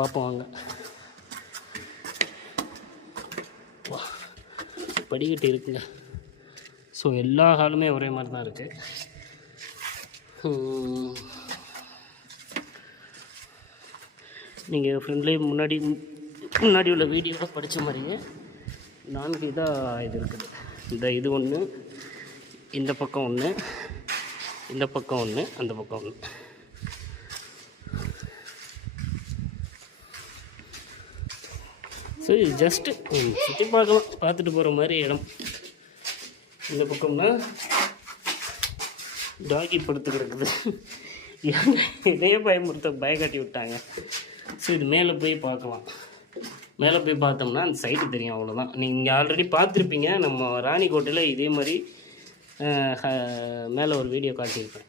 பார்ப்போம் வாங்க. படிக்கட்டு இருக்குங்க. ஸோ எல்லா ஹாலுமே ஒரே மாதிரி தான் இருக்குது. நீங்கள் ஃப்ரெண்ட்லேயே முன்னாடி உள்ள வீடியோவில் படித்த மாதிரியே 4 இதாக இது இருக்குது. இது ஒன்று, இந்த பக்கம் ஒன்று, இந்த பக்கம் ஒன்று, அந்த பக்கம் ஒன்று. ஸோ இது ஜஸ்ட்டு சுற்றி பார்த்துட்டு போகிற மாதிரி இடம். இந்த பக்கம்னா டாகி படுத்து கிடக்குது. இதையே பயக்காட்டி விட்டாங்க. ஸோ இது மேலே போய் பார்க்கலாம். மேலே போய் பார்த்தோம்னா அந்த சைடு தெரியும், அவ்வளோதான். நீங்கள் ஆல்ரெடி பார்த்துருப்பீங்க. நம்ம ராணிக்கோட்டையில் இதே மாதிரி மேலே ஒரு வீடியோ காட்டியிருப்பேன்.